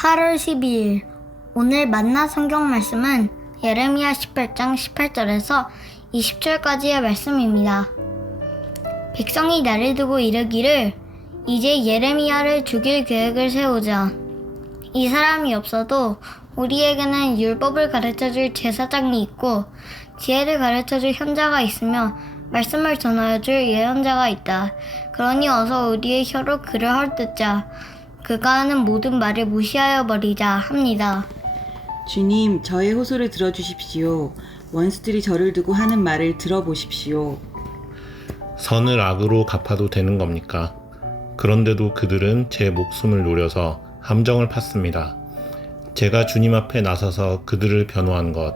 8월 12일 오늘 만나 성경 말씀은 예레미야 18장 18절에서 20절까지의 말씀입니다. 백성이 나를 두고 이르기를 이제 예레미야를 죽일 계획을 세우자. 이 사람이 없어도 우리에게는 율법을 가르쳐줄 제사장이 있고 지혜를 가르쳐줄 현자가 있으며 말씀을 전하여줄 예언자가 있다. 그러니 어서 우리의 혀로 그를 헐뜯자. 그가 하는 모든 말을 무시하여 버리자 합니다. 주님, 저의 호소를 들어주십시오. 원수들이 저를 두고 하는 말을 들어보십시오. 선을 악으로 갚아도 되는 겁니까? 그런데도 그들은 제 목숨을 노려서 함정을 팠습니다. 제가 주님 앞에 나서서 그들을 변호한 것,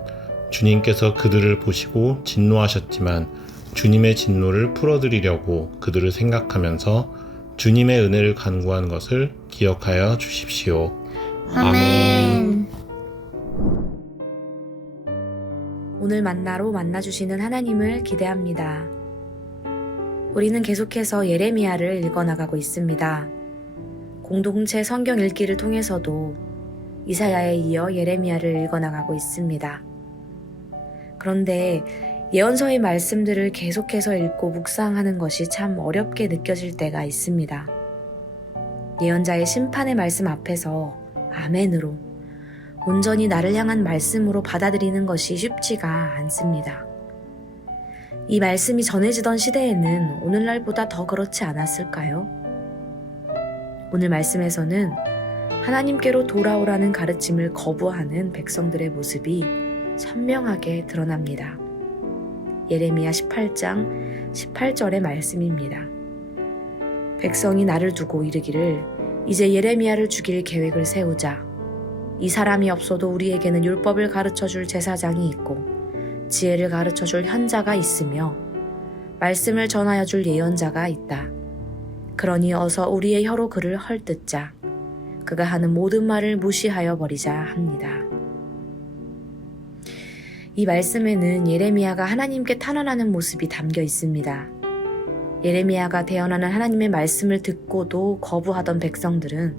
주님께서 그들을 보시고 진노하셨지만 주님의 진노를 풀어드리려고 그들을 생각하면서 주님의 은혜를 간구한 것을 기억하여 주십시오. 아멘. 오늘 만나로 만나주시는 하나님을 기대합니다. 우리는 계속해서 예레미야를 읽어나가고 있습니다. 공동체 성경 읽기를 통해서도 이사야에 이어 예레미야를 읽어나가고 있습니다. 그런데 예언서의 말씀들을 계속해서 읽고 묵상하는 것이 참 어렵게 느껴질 때가 있습니다. 예언자의 심판의 말씀 앞에서 아멘으로 온전히 나를 향한 말씀으로 받아들이는 것이 쉽지가 않습니다. 이 말씀이 전해지던 시대에는 오늘날보다 더 그렇지 않았을까요? 오늘 말씀에서는 하나님께로 돌아오라는 가르침을 거부하는 백성들의 모습이 선명하게 드러납니다. 예레미야 18장 18절의 말씀입니다. 백성이 나를 두고 이르기를 이제 예레미야를 죽일 계획을 세우자. 이 사람이 없어도 우리에게는 율법을 가르쳐줄 제사장이 있고 지혜를 가르쳐줄 현자가 있으며 말씀을 전하여줄 예언자가 있다. 그러니 어서 우리의 혀로 그를 헐뜯자. 그가 하는 모든 말을 무시하여 버리자 합니다. 이 말씀에는 예레미야가 하나님께 탄원하는 모습이 담겨 있습니다. 예레미야가 대언하는 하나님의 말씀을 듣고도 거부하던 백성들은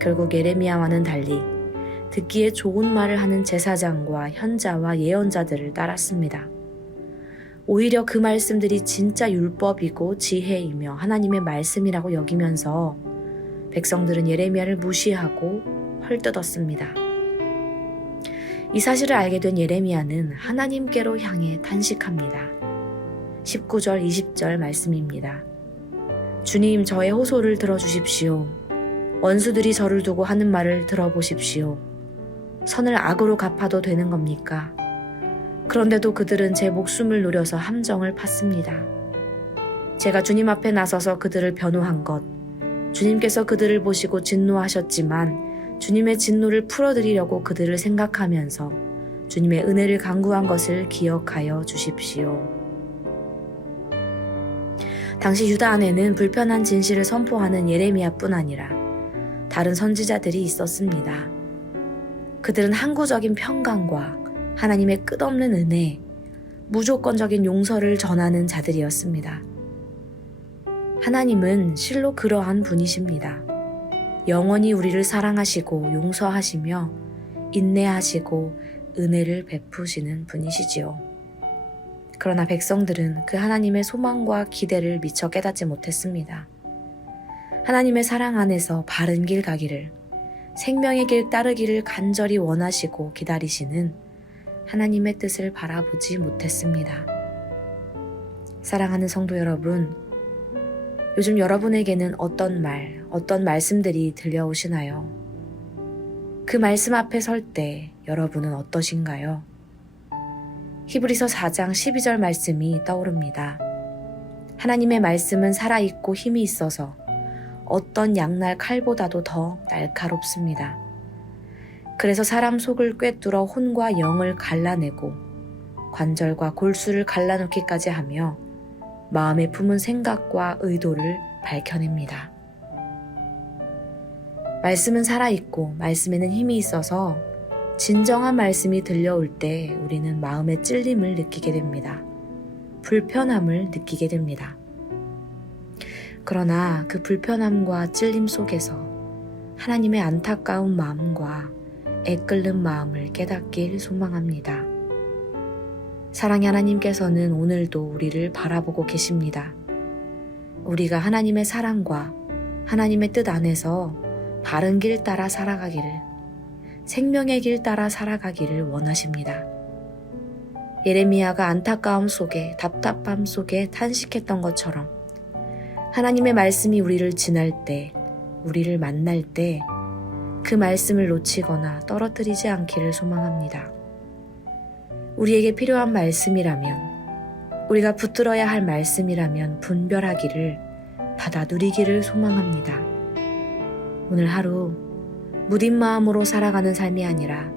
결국 예레미야와는 달리 듣기에 좋은 말을 하는 제사장과 현자와 예언자들을 따랐습니다. 오히려 그 말씀들이 진짜 율법이고 지혜이며 하나님의 말씀이라고 여기면서 백성들은 예레미야를 무시하고 헐뜯었습니다. 이 사실을 알게 된 예레미야는 하나님께로 향해 탄식합니다. 19절 20절 말씀입니다. 주님, 저의 호소를 들어주십시오. 원수들이 저를 두고 하는 말을 들어보십시오. 선을 악으로 갚아도 되는 겁니까? 그런데도 그들은 제 목숨을 노려서 함정을 팠습니다. 제가 주님 앞에 나서서 그들을 변호한 것, 주님께서 그들을 보시고 진노하셨지만 주님의 진노를 풀어드리려고 그들을 생각하면서 주님의 은혜를 간구한 것을 기억하여 주십시오. 당시 유다 안에는 불편한 진실을 선포하는 예레미야뿐 아니라 다른 선지자들이 있었습니다. 그들은 항구적인 평강과 하나님의 끝없는 은혜, 무조건적인 용서를 전하는 자들이었습니다. 하나님은 실로 그러한 분이십니다. 영원히 우리를 사랑하시고 용서하시며 인내하시고 은혜를 베푸시는 분이시지요. 그러나 백성들은 그 하나님의 소망과 기대를 미처 깨닫지 못했습니다. 하나님의 사랑 안에서 바른 길 가기를, 생명의 길 따르기를 간절히 원하시고 기다리시는 하나님의 뜻을 바라보지 못했습니다. 사랑하는 성도 여러분, 요즘 여러분에게는 어떤 말, 어떤 말씀들이 들려오시나요? 그 말씀 앞에 설 때 여러분은 어떠신가요? 히브리서 4장 12절 말씀이 떠오릅니다. 하나님의 말씀은 살아있고 힘이 있어서 어떤 양날 칼보다도 더 날카롭습니다. 그래서 사람 속을 꿰뚫어 혼과 영을 갈라내고 관절과 골수를 갈라놓기까지 하며 마음에 품은 생각과 의도를 밝혀냅니다. 말씀은 살아있고 말씀에는 힘이 있어서 진정한 말씀이 들려올 때 우리는 마음의 찔림을 느끼게 됩니다. 불편함을 느끼게 됩니다. 그러나 그 불편함과 찔림 속에서 하나님의 안타까운 마음과 애끓는 마음을 깨닫길 소망합니다. 사랑의 하나님께서는 오늘도 우리를 바라보고 계십니다. 우리가 하나님의 사랑과 하나님의 뜻 안에서 바른 길 따라 살아가기를, 생명의 길 따라 살아가기를 원하십니다. 예레미야가 안타까움 속에, 답답함 속에 탄식했던 것처럼 하나님의 말씀이 우리를 지날 때, 우리를 만날 때 그 말씀을 놓치거나 떨어뜨리지 않기를 소망합니다. 우리에게 필요한 말씀이라면, 우리가 붙들어야 할 말씀이라면 분별하기를, 받아 누리기를 소망합니다. 오늘 하루 무딘 마음으로 살아가는 삶이 아니라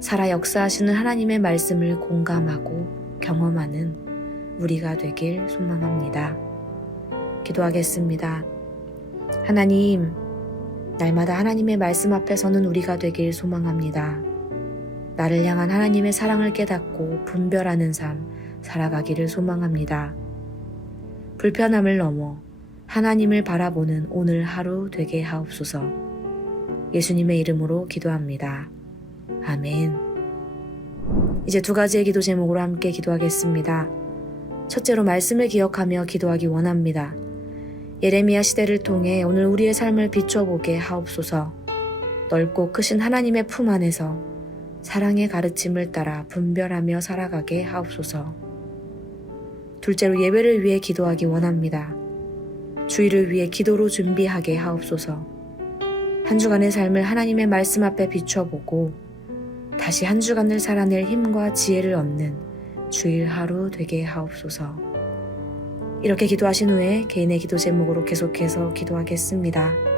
살아 역사하시는 하나님의 말씀을 공감하고 경험하는 우리가 되길 소망합니다. 기도하겠습니다. 하나님, 날마다 하나님의 말씀 앞에 서는 우리가 되길 소망합니다. 나를 향한 하나님의 사랑을 깨닫고 분별하는 삶 살아가기를 소망합니다. 불편함을 넘어 하나님을 바라보는 오늘 하루 되게 하옵소서. 예수님의 이름으로 기도합니다. 아멘. 이제 두 가지의 기도 제목으로 함께 기도하겠습니다. 첫째로 말씀을 기억하며 기도하기 원합니다. 예레미야 시대를 통해 오늘 우리의 삶을 비춰보게 하옵소서. 넓고 크신 하나님의 품 안에서 사랑의 가르침을 따라 분별하며 살아가게 하옵소서. 둘째로 예배를 위해 기도하기 원합니다. 주일을 위해 기도로 준비하게 하옵소서. 한 주간의 삶을 하나님의 말씀 앞에 비춰보고 다시 한 주간을 살아낼 힘과 지혜를 얻는 주일 하루 되게 하옵소서. 이렇게 기도하신 후에 개인의 기도 제목으로 계속해서 기도하겠습니다.